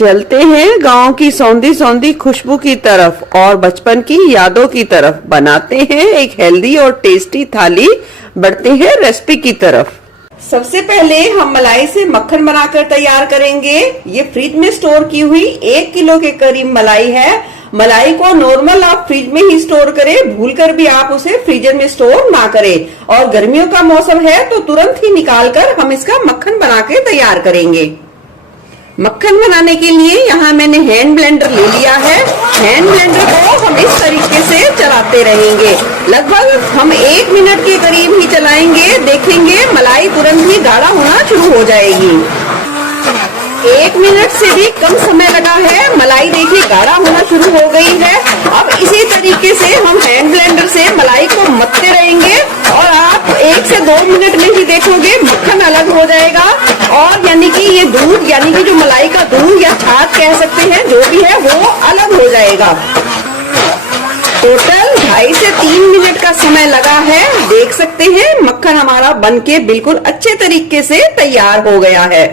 चलते हैं गांव की सौंधी सौंधी खुशबू की तरफ और बचपन की यादों की तरफ। बनाते हैं एक हेल्दी और टेस्टी थाली, बढ़ते हैं रेसिपी की तरफ। सबसे पहले हम मलाई से मक्खन बनाकर तैयार करेंगे। ये फ्रिज में स्टोर की हुई 1 किलो के करीब मलाई है। मलाई को नॉर्मल आप फ्रिज में ही स्टोर करें, भूलकर भी आप उसे फ्रीजर में स्टोर ना करें। और गर्मियों का मौसम है तो तुरंत ही निकालकर हम इसका मक्खन बना के तैयार करेंगे। मक्खन बनाने के लिए यहाँ मैंने हैंड ब्लेंडर ले लिया है। हैंड ब्लेंडर को हम इस तरीके से चलाते रहेंगे। लगभग हम 1 मिनट के करीब ही चलाएंगे। देखेंगे मलाई तुरंत ही गाढ़ा होना शुरू हो जाएगी। 1 मिनट से भी कम समय लगा है, मलाई देखिए गाढ़ा होना शुरू हो गई है। अब इसी तरीके से हम हैंड ब्लेंडर से मलाई को मथते रहेंगे और आप 1 से 2 मिनट में ही देखोगे मक्खन अलग हो जाएगा। और यानी कि ये दूध, यानी कि जो मलाई का दूध या छाछ कह सकते हैं, जो भी है वो अलग हो जाएगा। टोटल 2.5 से 3 मिनट का समय लगा है। देख सकते हैं मक्खन हमारा बनके बिल्कुल अच्छे तरीके से तैयार हो गया है।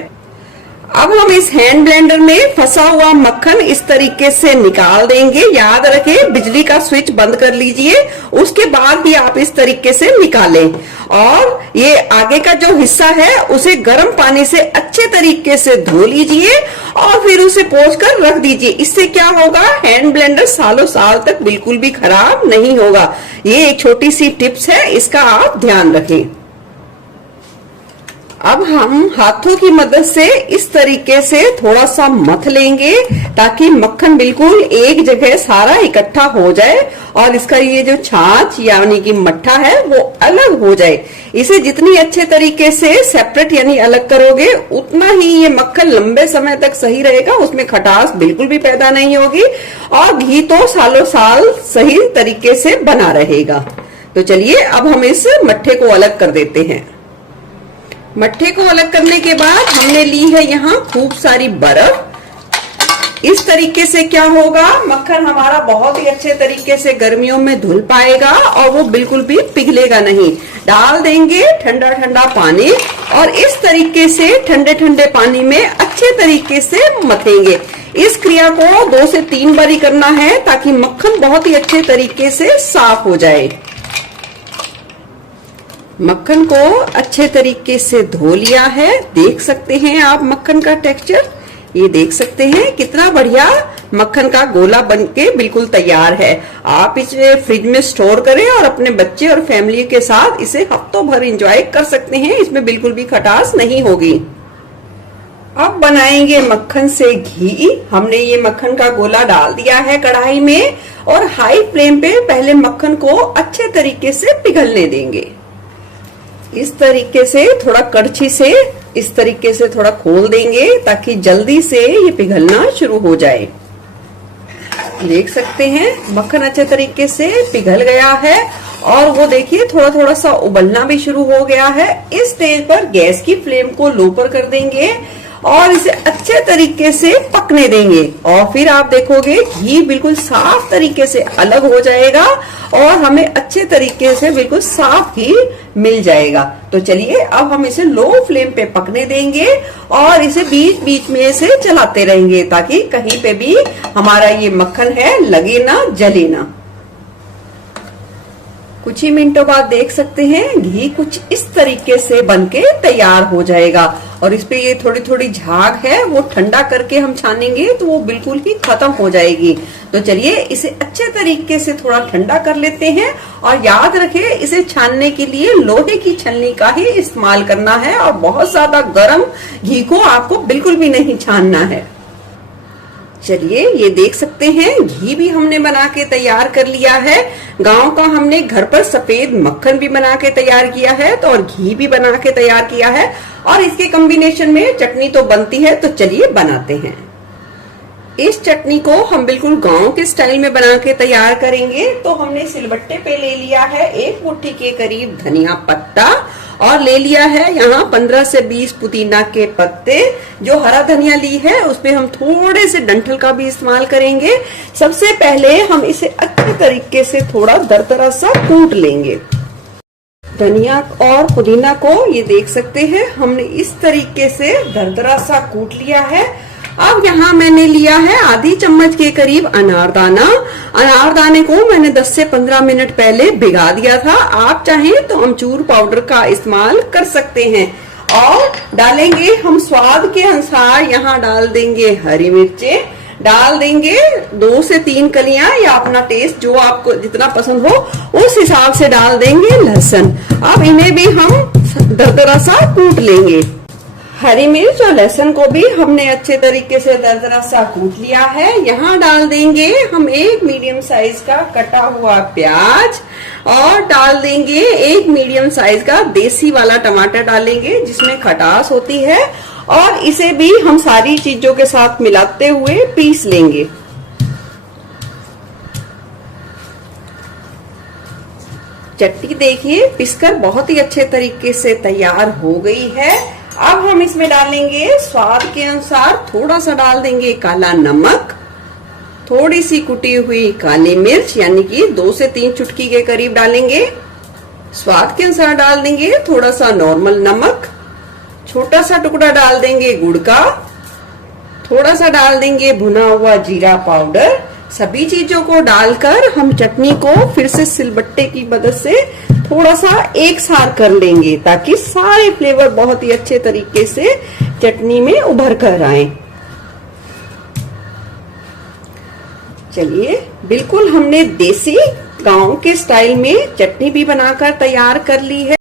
अब हम इस हैंड ब्लेंडर में फंसा हुआ मक्खन इस तरीके से निकाल देंगे। याद रखें बिजली का स्विच बंद कर लीजिए, उसके बाद ही आप इस तरीके से निकालें। और ये आगे का जो हिस्सा है उसे गर्म पानी से अच्छे तरीके से धो लीजिए और फिर उसे पोंछ कर रख दीजिए। इससे क्या होगा, हैंड ब्लेंडर सालों साल तक बिल्कुल भी खराब नहीं होगा। ये एक छोटी सी टिप्स है, इसका आप ध्यान रखें। अब हम हाथों की मदद से इस तरीके से थोड़ा सा मथ लेंगे ताकि मक्खन बिल्कुल एक जगह सारा इकट्ठा हो जाए और इसका ये जो छाछ यानी कि मट्ठा है वो अलग हो जाए। इसे जितनी अच्छे तरीके से सेपरेट यानी अलग करोगे उतना ही ये मक्खन लंबे समय तक सही रहेगा, उसमें खटास बिल्कुल भी पैदा नहीं होगी और घी तो सालों साल सही तरीके से बना रहेगा। तो चलिए अब हम इस मट्ठे को अलग कर देते हैं। मट्ठे को अलग करने के बाद हमने ली है यहाँ खूब सारी बर्फ। इस तरीके से क्या होगा, मक्खन हमारा बहुत ही अच्छे तरीके से गर्मियों में धुल पाएगा और वो बिल्कुल भी पिघलेगा नहीं। डाल देंगे ठंडा ठंडा पानी और इस तरीके से ठंडे ठंडे पानी में अच्छे तरीके से मथेंगे। इस क्रिया को 2 से 3 बार ही करना है ताकि मक्खन बहुत ही अच्छे तरीके से साफ हो जाए। मक्खन को अच्छे तरीके से धो लिया है। देख सकते हैं आप मक्खन का टेक्सचर, ये देख सकते हैं कितना बढ़िया मक्खन का गोला बनके बिल्कुल तैयार है। आप इसे फ्रिज में स्टोर करें और अपने बच्चे और फैमिली के साथ इसे हफ्तों भर एंजॉय कर सकते हैं। इसमें बिल्कुल भी खटास नहीं होगी। अब बनाएंगे मक्खन से घी। हमने ये मक्खन का गोला डाल दिया है कढ़ाई में और हाई फ्लेम पे पहले मक्खन को अच्छे तरीके से पिघलने देंगे। इस तरीके से थोड़ा कड़छी से इस तरीके से थोड़ा खोल देंगे ताकि जल्दी से ये पिघलना शुरू हो जाए। देख सकते हैं मक्खन अच्छे तरीके से पिघल गया है और वो देखिए थोड़ा थोड़ा सा उबलना भी शुरू हो गया है। इस स्टेज पर गैस की फ्लेम को लो पर कर देंगे और इसे अच्छे तरीके से पकने देंगे और फिर आप देखोगे घी बिल्कुल साफ तरीके से अलग हो जाएगा और हमें अच्छे तरीके से बिल्कुल साफ घी मिल जाएगा। तो चलिए अब हम इसे लो फ्लेम पे पकने देंगे और इसे बीच बीच में से चलाते रहेंगे ताकि कहीं पे भी हमारा ये मक्खन है लगे ना, जले ना। कुछ ही मिनटों बाद देख सकते हैं घी कुछ इस तरीके से बनके तैयार हो जाएगा और इस पे ये थोड़ी थोड़ी झाग है वो ठंडा करके हम छानेंगे तो वो बिल्कुल ही खत्म हो जाएगी। तो चलिए इसे अच्छे तरीके से थोड़ा ठंडा कर लेते हैं और याद रखें इसे छानने के लिए लोहे की छलनी का ही इस्तेमाल करना है और बहुत ज्यादा गर्म घी को आपको बिल्कुल भी नहीं छानना है। चलिए ये देख सकते हैं घी भी हमने बना के तैयार कर लिया है। गांव का हमने घर पर सफेद मक्खन भी बना के तैयार किया है तो और घी भी बना के तैयार किया है और इसके कॉम्बिनेशन में चटनी तो बनती है। तो चलिए बनाते हैं। इस चटनी को हम बिल्कुल गांव के स्टाइल में बना के तैयार करेंगे। तो हमने सिलबट्टे पे ले लिया है 1 मुट्ठी के करीब धनिया पत्ता और ले लिया है यहाँ 15 से 20 पुदीना के पत्ते। जो हरा धनिया ली है उसमें हम थोड़े से डंठल का भी इस्तेमाल करेंगे। सबसे पहले हम इसे अच्छे तरीके से थोड़ा दरदरा सा कूट लेंगे। धनिया और पुदीना को ये देख सकते हैं हमने इस तरीके से दरदरा सा कूट लिया है अब यहाँ मैंने लिया है आधी चम्मच के करीब अनारदाना। अनारदाने को मैंने 10 से 15 मिनट पहले भिगा दिया था। आप चाहें तो अमचूर पाउडर का इस्तेमाल कर सकते हैं। और डालेंगे हम स्वाद के अनुसार, यहाँ डाल देंगे हरी मिर्चें, डाल देंगे 2 से 3 कलियां या अपना टेस्ट जो आपको जितना पसंद हो उस हिसाब से डाल देंगे लहसुन। अब इन्हें भी हम दरदरा सा कूट लेंगे। हरी मिर्च और लहसुन को भी हमने अच्छे तरीके से दरदरा सा कूट लिया है। यहाँ डाल देंगे हम एक मीडियम साइज का कटा हुआ प्याज और डाल देंगे एक मीडियम साइज का देसी वाला टमाटर डालेंगे जिसमें खटास होती है। और इसे भी हम सारी चीजों के साथ मिलाते हुए पीस लेंगे। चटनी देखिए पिसकर बहुत ही अच्छे तरीके से तैयार हो गई है। अब हम इसमें डालेंगे स्वाद के अनुसार, थोड़ा सा डाल देंगे काला नमक, थोड़ी सी कुटी हुई काली मिर्च यानी कि 2 से 3 चुटकी के करीब डालेंगे। स्वाद के अनुसार डाल देंगे थोड़ा सा नॉर्मल नमक, छोटा सा टुकड़ा डाल देंगे गुड़ का, थोड़ा सा डाल देंगे भुना हुआ जीरा पाउडर। सभी चीजों को डालकर हम चटनी को फिर से सिलबट्टे की मदद से थोड़ा सा एक साथ कर लेंगे ताकि सारे फ्लेवर बहुत ही अच्छे तरीके से चटनी में उभर कर आए। चलिए, बिल्कुल हमने देसी गांव के स्टाइल में चटनी भी बनाकर तैयार कर ली है।